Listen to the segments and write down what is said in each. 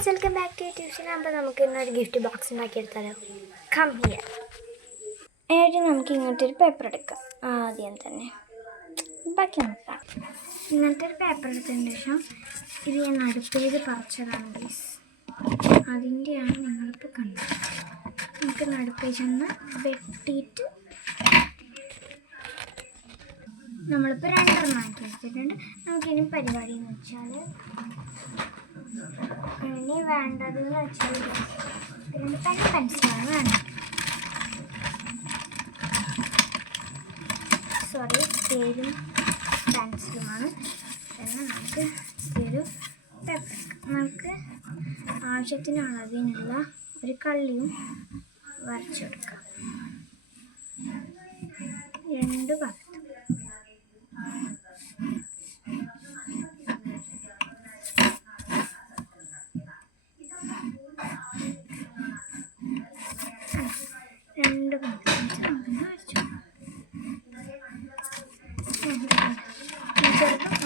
Guys, welcome back to YouTube channel. അപ്പോൾ നമുക്ക് ഇന്നൊരു ഗിഫ്റ്റ് ബോക്സ് ഉണ്ടാക്കിയെടുത്താലോ? Come here. ആയിട്ട് നമുക്ക് ഇങ്ങനത്തെ ഒരു പേപ്പർ എടുക്കാം. ആദ്യം തന്നെ ബാക്കി നോക്കാം. ഇങ്ങനത്തെ ഒരു പേപ്പർ എടുത്തതിന് ശേഷം ഇത് ഞാൻ നടുപ്പേത് പറിച്ചതാണ് ഗൈസ്. അതിൻ്റെയാണ് നിങ്ങളിപ്പോൾ കണ്ടത്. നമുക്ക് നടുപ്പേജൊന്ന് വെട്ടിയിട്ട് നമ്മളിപ്പോൾ രണ്ടെണ്ണം ആക്കി വെച്ചിട്ടുണ്ട്. നമുക്കിനി പരിപാടി എന്ന് വെച്ചാൽ ഇനി വേണ്ടതെന്ന് വെച്ചാൽ പെൻസിലാണ് വേണ്ടത്. സോറി, പേരും പെൻസിലുമാണ്. എന്നാൽ നമുക്ക് ഒരു പേപ്പർ, നമുക്ക് ആവശ്യത്തിന് അളവിനുള്ള ഒരു കള്ളിയും വരച്ചു കൊടുക്കാം. രണ്ട് ഭാഗത്തും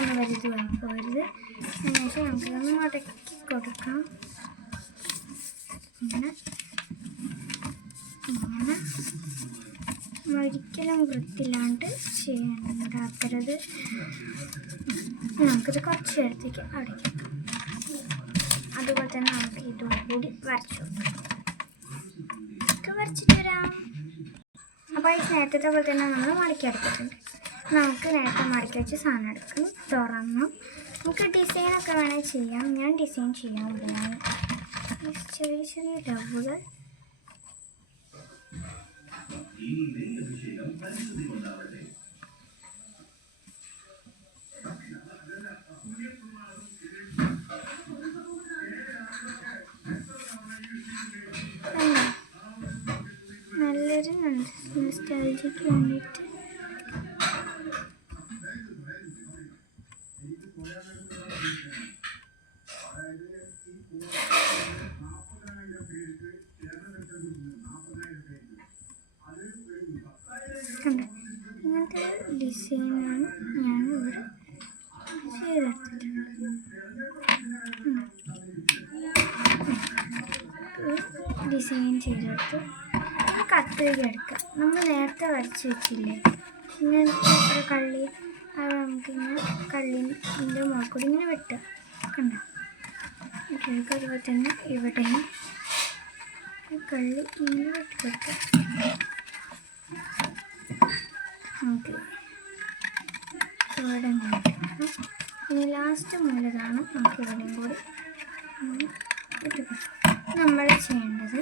ഒന്ന് വലുതുമായി പോരുത്. അതിനുശേഷം നമുക്കിതൊന്ന് മടക്കി കൊടുക്കാം. ഇങ്ങനെ ഒരിക്കലും വൃത്തിയില്ലാണ്ട് ചെയ്യാനുണ്ടാക്കരുത്. നമുക്കിത് കുറച്ച് നേരത്തേക്ക് അടയ്ക്കാം. അതുപോലെ തന്നെ നമുക്ക് ഇതും കൂടി വരച്ചിട്ട് വരാം. അപ്പോൾ ഈ നേരത്തെ പോലെ തന്നെ നമ്മൾ മടക്കി എടുത്തിട്ടുണ്ട്. നമുക്ക് നേരത്തെ മടക്കി വെച്ച് സാധനം എടുക്കും. തുറന്നു നമുക്ക് ഡിസൈനൊക്കെ വേണമെങ്കിൽ ചെയ്യാം. ഞാൻ ഡിസൈൻ ചെയ്യാൻ പോവാണ്. ചെറിയ ചെറിയ ലവുകൾ നല്ലൊരു നൊസ്റ്റാൾജിക്ക് വേണ്ടിയിട്ട് ഇങ്ങനത്തെ ഡിസൈനാണ് ഞാനിവിടെ ചെയ്തെടുത്തിട്ടുള്ളത്. ഡിസൈൻ ചെയ്തെടുത്ത് കട്ട് ചെയ്തെടുക്കാം. നമ്മൾ നേരത്തെ വരച്ച് വെച്ചില്ലേ ഇങ്ങനത്തെ ഒരു കള്ളി, അത് നമുക്കിങ്ങനെ കള്ളിൻ്റെ മുകളിൽ കൂടി ഇങ്ങനെ വെട്ടുക. കണ്ടോ? അതുപോലെ തന്നെ ഇവിടെ കള്ളി ഇങ്ങനെ വെട്ടിക്കൊടുക്കുക. നമുക്ക് ഇവിടെ ഇനി ലാസ്റ്റ് മൂലതാണ് നമുക്ക് ഇവിടെയും കൂടി ഇട്ടുകൊടുക്കുക. നമ്മൾ ചെയ്യേണ്ടത്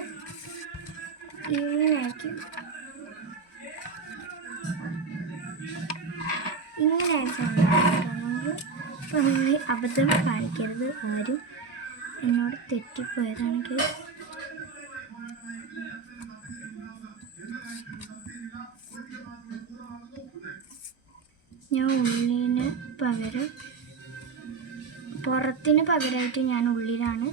ഇങ്ങനെയായിരിക്കും. അപ്പോൾ നിങ്ങൾ അബദ്ധം കാണിക്കരുത്. ആരും എന്നോട് തെറ്റിപ്പോയതാണെങ്കിൽ ഞാൻ ഉള്ളിന് പകരം പുറത്തിന് പകരമായിട്ട് ഞാൻ ഉള്ളിലാണ്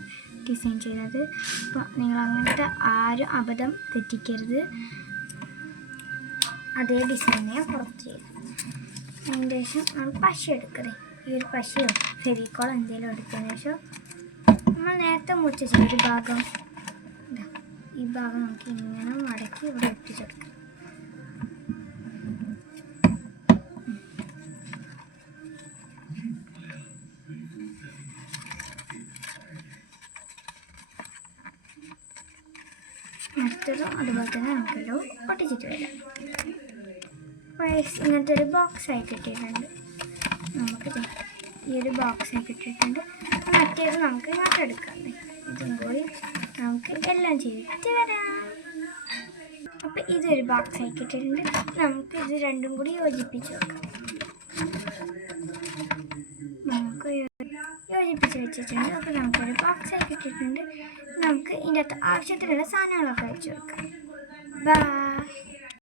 ഡിസൈൻ ചെയ്തത്. അപ്പോൾ നിങ്ങൾ അങ്ങനത്തെ ആരും അബദ്ധം തെറ്റിക്കരുത്. അതേ ഡിസൈൻ ഞാൻ പുറത്ത് ചെയ്തു. അതിൻ്റെ ശേഷം നമ്മൾ പശ എടുക്കണേ. ഈ ഒരു പശയോ ഫെവിക്കോൾ എന്തെങ്കിലും എടുത്തതിന് ശേഷം നമ്മൾ നേരത്തെ മുറിച്ച ഒരു ഭാഗം, ഈ ഭാഗം നമുക്ക് ഇങ്ങനെ മടക്കി ഇവിടെ ഒട്ടിച്ചെടുക്കാം. അടുത്തതും അതുപോലെ തന്നെ നമുക്കല്ലോ ഒട്ടിച്ചിട്ട് വരാം. ഇങ്ങനത്തെ ഒരു ബോക്സ് ആയി കിട്ടിയിട്ടുണ്ട്. നമുക്ക് ഈ ഒരു ബോക്സ് ആയി കിട്ടിയിട്ടുണ്ട്. മറ്റേത് നമുക്ക് ഇങ്ങോട്ട് എടുക്കാം. ഇതും കൂടി നമുക്ക് എല്ലാം ചെയ്തിട്ട് വരാം. അപ്പം ഇതൊരു ബോക്സ് ആയി കിട്ടിയിട്ടുണ്ട്. നമുക്ക് ഇത് രണ്ടും കൂടി യോജിപ്പിച്ച് വെക്കാം. നമുക്ക് യോജിപ്പിച്ച് വെച്ചിട്ടുണ്ട്. അപ്പോൾ നമുക്കൊരു ബോക്സ് ആയി കിട്ടിയിട്ടുണ്ട്. നമുക്ക് ഇതിൻ്റെ അകത്ത് ആവശ്യത്തിനുള്ള സാധനങ്ങളൊക്കെ വെച്ച് വെക്കാം. ബൈ.